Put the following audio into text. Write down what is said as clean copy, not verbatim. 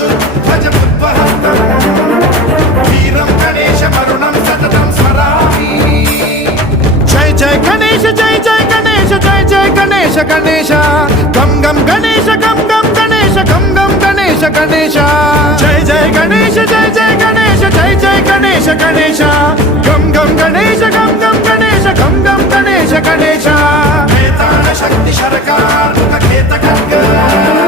ध्वजमुद्वहन्तम् वीरं गणेश मरुणं सततं स्मरामि जय जय गणेश जय जय गणेश जय जय गणेश गणेश गम गम गणेश गम गम गणेश गम गम गणेश गणेश जय जय गणेश जय जय गणेश जय जय गणेश गणेश गम गम गणेश गम गम गणेश गम गम गणेश गणेश वेतान शक्ति सरकार खेत खड्ग